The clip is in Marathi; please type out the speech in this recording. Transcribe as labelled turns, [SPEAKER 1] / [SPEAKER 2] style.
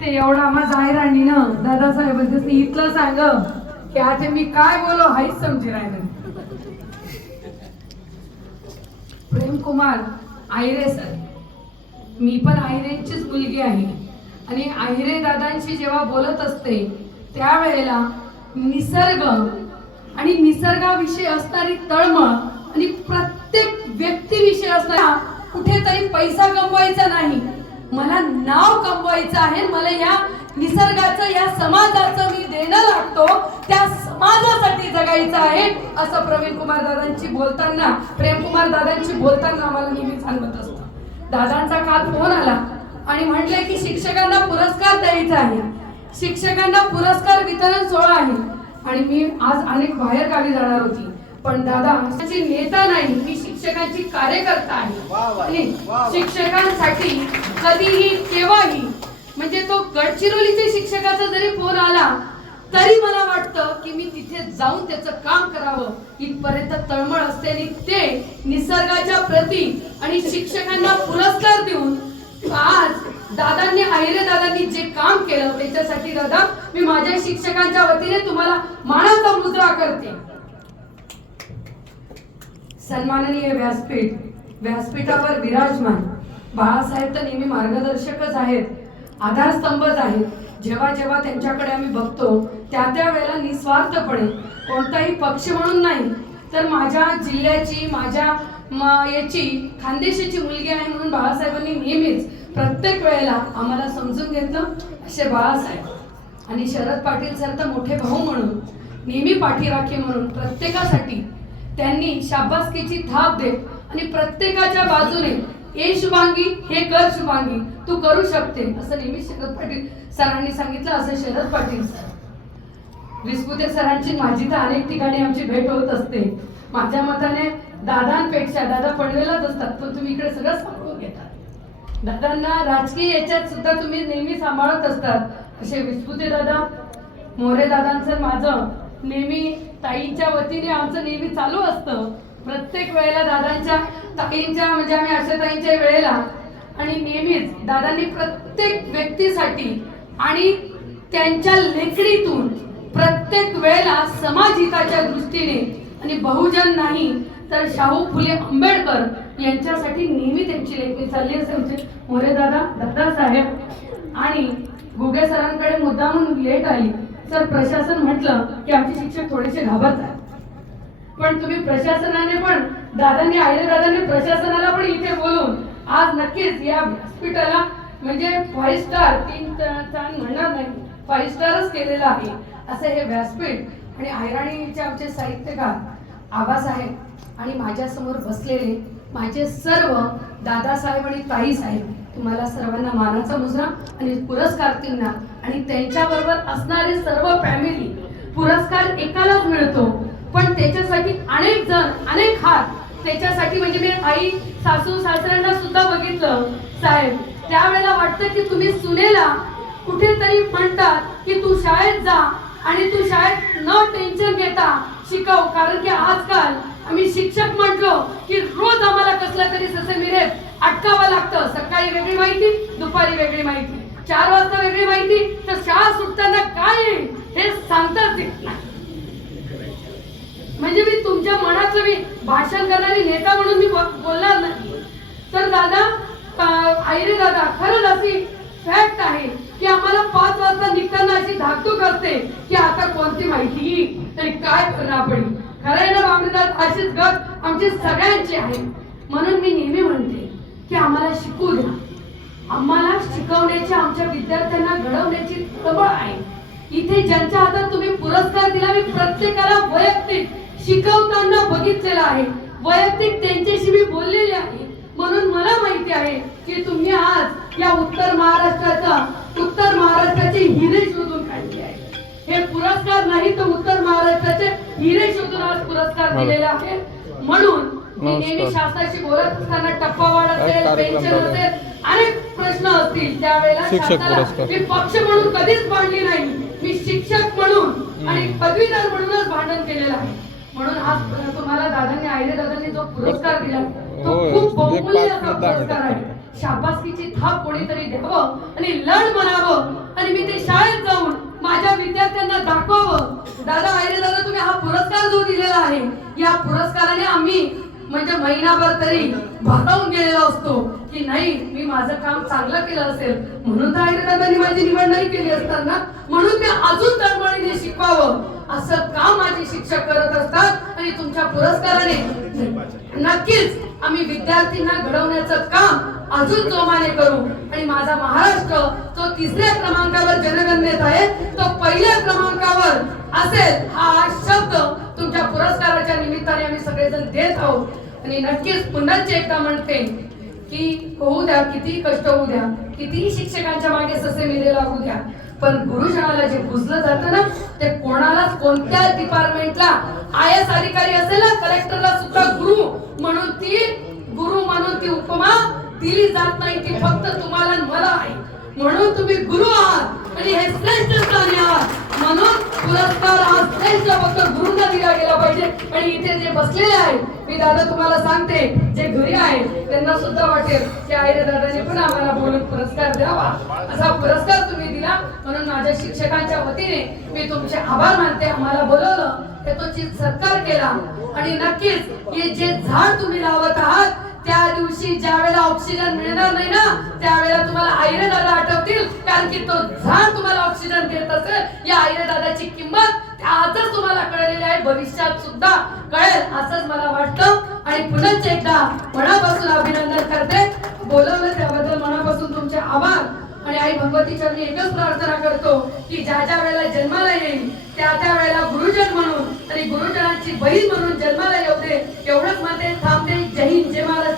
[SPEAKER 1] ते एवढा आम्हा जाहीर आणि ना दादासाहेब इथलं सांग की आता मी काय बोलो हाईच समजी राहिलं प्रेम कुमार आहिरे सर. मी पण आहिरेंचीच मुलगी आहे. आणि आहिरे दादांशी जेव्हा बोलत असते त्यावेळेला निसर्ग आणि निसर्गाविषयी असणारी तळमळ आणि प्रत्येक व्यक्तीविषयी असणारा कुठेतरी पैसा कमवायचा नाही. मला नाव कमवायचं आहे मला या निसर्गाचं या समाजाचं मी देणं लागतो त्या समाजासाठी जगायचं आहे असं प्रवीण कुमार दादांची बोलताना प्रेमकुमार दादांची बोलताना आम्हाला नेहमी सांगत असतं. दादांचा काल फोन आला आणि म्हटले की शिक्षकांना पुरस्कार द्यायचा आहे. शिक्षकांना पुरस्कार वितरण सोहळा आहे. आणि मी आज अनेक बाहेर गावी जाणार होती. पण दादा नेता नाही मी शिक्षकांची कार्यकर्ता आहे. शिक्षकांसाठी कधीही केव्हाही म्हणजे तो गडचिरोलीच्या शिक्षकाचा जरी फोन आला तरी मला वाटतं की मी तिथे जाऊन त्याचं काम करावं. इथपर्यंत तळमळ असते आणि ते निसर्गाच्या प्रती आणि शिक्षकांना पुरस्कार देऊन आज दादांनी आहिरे दादांनी जे काम केलं त्याच्यासाठी दादा मी माझ्या शिक्षकांच्या वतीने तुम्हाला मानाचा मुद्रा करते. सन्माननीय व्यासपीठ व्यासपीठावर विराजमान बाळासाहेब तर नेहमी मार्गदर्शकच आहेत आधारस्तंभच आहेत. जेव्हा जेव्हा त्यांच्याकडे आम्ही बघतो त्या त्या वेळेला निस्वार्थपणे कोणताही पक्ष म्हणून नाही तर माझ्या जिल्ह्याची माझ्या याची खानदेशाची मुलगी आहे म्हणून बाळासाहेबांनी नेहमीच प्रत्येक वेळेला आम्हाला समजून घेतलं असे बाळासाहेब. आणि शरद पाटील सर तर मोठे भाऊ म्हणून नेहमी पाठीराखे म्हणून प्रत्येकासाठी त्यांनी शाबासकीची थाप देत आणि प्रत्येकाच्या बाजूने ए शुभांगी हे कर शुभांगी तू करू शकते असं नेहमी शरद पाटील सरांनी सांगितलं असं शरद पाटील सर. विस्पुते सरांची माझी तर अनेक ठिकाणी आमची भेट होत असते. माझ्या मताने दादांपेक्षा दादा पडलेलाच असतात पण तुम्ही इकडे सगळं सांभाळून घेतात दादांना राजकीय याच्यात सुद्धा तुम्ही नेहमी सांभाळत असतात. असे विस्पुते दादा मोरे दादांचं माझं नेहमी ताईंच्या वतीने आमचं नेहमी चालू असतं. प्रत्येक वेळेला दादांच्या ताईंच्या म्हणजे आम्ही आशाताईंच्या वेळेला आणि नेहमीच दादांनी प्रत्येक व्यक्तीसाठी आणि त्यांच्या लेखणीतून प्रत्येक वेळेला समाजहिताच्या दृष्टीने आणि बहुजन नाही तर शाहू फुले आंबेडकर यांच्यासाठी नेहमी त्यांची लेखणी चालली असे मोरे दादा दादा साहेब. आणि गुगे सरांकडे मुद्दामून लेट आली. सर प्रशासन म्हटलं की आमचे शिक्षक थोडेसे घाबरतात. पण तुम्ही प्रशासनाने पण दादांनी आयले दादांनी प्रशासनाला पण इथे बोलून आज नक्कीच या व्यासपीठाला म्हणजे फाईव्ह स्टार तीन म्हणणार नाही फाईव्ह स्टारच केलेलं आहे असं हे व्यासपीठ. आणि आयराणीचे आमचे साहित्यकार आबासाहेब आणि माझ्यासमोर बसलेले माझे सर्व दादासाहेब आणि ताईसाहेब तुम्हाला सर्वांना मानाचा मुजरा आणि पुरस्कार देणार. आणि त्यांच्याबरोबर असणारे सर्व फॅमिली पुरस्कार एकालाच मिळतो. पण त्याच्यासाठी अनेक जण अनेक हात त्याच्यासाठी. म्हणजे मी आई सासू सासऱ्यांना सुद्धा बघितलं साहेब. त्यावेळेला वाटतं की तुम्ही सुनेला कुठेतरी म्हणतात की तू शाळेत जा आणि तू शाळेत न टेन्शन घेता शिकव. कारण की आजकाल आम्ही शिक्षक म्हटलो की रोज आम्हाला कसलं तरी ससे मिरेत अटकावं लागतं. सकाळी वेगळी माहिती दुपारी वेगळी माहिती. चार वाजता वेगळी माहिती तर शाळा सुटताना काय येईल हे सांगताच येत नाही. म्हणजे मी तुमच्या मनातलं मी भाषण करणारी नेता म्हणून मी बोलणार नाही. तर दादा आईरे दादा खरंच अशी फॅक्ट आहे की आम्हाला पाच वाजता निघताना अशी धाकधूक असते की आता कोणती माहिती येईल तरी काय करणार पडेल खरं आहे ना बाबरीदार अशीच गत आमची सगळ्यांची आहे. म्हणून मी नेहमी म्हणते की आम्हाला शिकू द्या. आम्हाला शिकवण्याची आमच्या विद्यार्थ्यांना घडवण्याची प्रबळ आहे. इथे ज्यांच्या हातात तुम्ही पुरस्कार दिला मी प्रत्येकाला वैयक्तिक शिकवताना बघितलेलं आहे वैयक्तिक त्यांच्याशी मी बोललेले आहे म्हणून मला माहिती आहे की तुम्ही आज या उत्तर महाराष्ट्राचा उत्तर महाराष्ट्राचे हिरे शोधून काढले आहे हे पुरस्कार नाही तर उत्तर महाराष्ट्राचे हिरे शोधून आज पुरस्कार दिलेला आहे म्हणून मी नेहमी. शासनाशी बोलत असताना टप्पावाढ असेल पेन्शन? असेल अनेक प्रश्न असतील त्यावेळेला शासनाला. मी पक्ष म्हणून कधीच भांडली नाही मी शिक्षक म्हणून आणि. पदवीधर म्हणूनच भांडण केलेलं आहे म्हणून आज तुम्हाला दादांनी आयडे दादांनी जो पुरस्कार दिला तो खूप बहुमूल्य असा पुरस्कार आहे. शाबासकीची थाप कोणीतरी द्यावं आणि लढ म्हणावं आणि मी ते शाळेत जाऊन माझ्या विद्यार्थ्यांना दाखवावं. दादा आयरे दादा तुम्ही हा पुरस्कार जो दिलेला आहे या पुरस्काराने आम्ही म्हणजे महिनाभर तरी भातावून गेलेला असतो की नाही मी माझं काम चांगलं केलं असेल. म्हणून तर आयरे दादांनी माझी निवड नाही केली असताना म्हणून ते अजून तळमळीने शिकवावं. असं काम माझे शिक्षक करत असतात आणि तुमच्या पुरस्काराने? नक्कीच आम्ही विद्यार्थ्यांना घडवण्याचं काम अजून जोमाने करू. आणि माझा महाराष्ट्र जो तिसऱ्या क्रमांकावर जनगणनेत आहे तो पहिल्या क्रमांकावर असेल हा शब्द तुमच्या पुरस्काराच्या निमित्ताने आम्ही सगळेजण देत आहोत. आणि नक्कीच पुन्हाच एकदा म्हणते की होऊ द्या किती कष्ट होऊ द्या कितीही शिक्षकांच्या मागे ससे मिले लागू द्या पण गुरुजनाला जे पुजलं जातं ना ते कोणालाच कोणत्या डिपार्टमेंटला आय एस अधिकारी असेल ना कलेक्टरला सुद्धा गुरु म्हणून ती गुरु म्हणून ती उपमा दिली जात नाही ती फक्त तुम्हाला मला आहे. म्हणून तुम्ही गुरु आहात आणि हे श्रेष्ठ स्थानी आहात. म्हणून पुरस्कार हा श्रेष्ठ फक्त गुरुंना दिला गेला पाहिजे. आणि इथे जे बसलेले आहेत मी दादा तुम्हाला सांगते जे घरी आहेत त्यांना सुद्धा वाटेल की आई दादाने पण आम्हाला बोलून पुरस्कार द्यावा. असा पुरस्कार तुम्ही दिला. म्हणून माझ्या शिक्षकांच्या वतीने मी तुमचे आभार मानते. आम्हाला बोलवलं ते तो चीज सत्कार केला. आणि नक्कीच हे जे झाड तुम्ही लावत आहात त्या दिवशी ज्या वेळेला ऑक्सिजन मिळणार नाही ना त्यावेळेला तुम्हाला आईरे दादा आठवतील. कारण की तो झाड तुम्हाला ऑक्सिजन देत असेल. या आईरे दादाची किंमत आजच तुम्हाला कळलेली आहे भविष्यात सुद्धा कळेल असंच मला वाटतं. आणि पुन्हा एकदा मनापासून अभिनंदन करते. बोलवलं त्याबद्दल मनापासून तुमचे आभार. आणि आई भगवती चरणी एकच प्रार्थना करतो की ज्या ज्या वेळेला जन्माला येईल त्या त्या वेळेला गुरुजन म्हणून आणि गुरुजनांची बहीण म्हणून जन्माला येऊ दे. एवढंच म्हणते थांबते. जय हिंद जय महाराज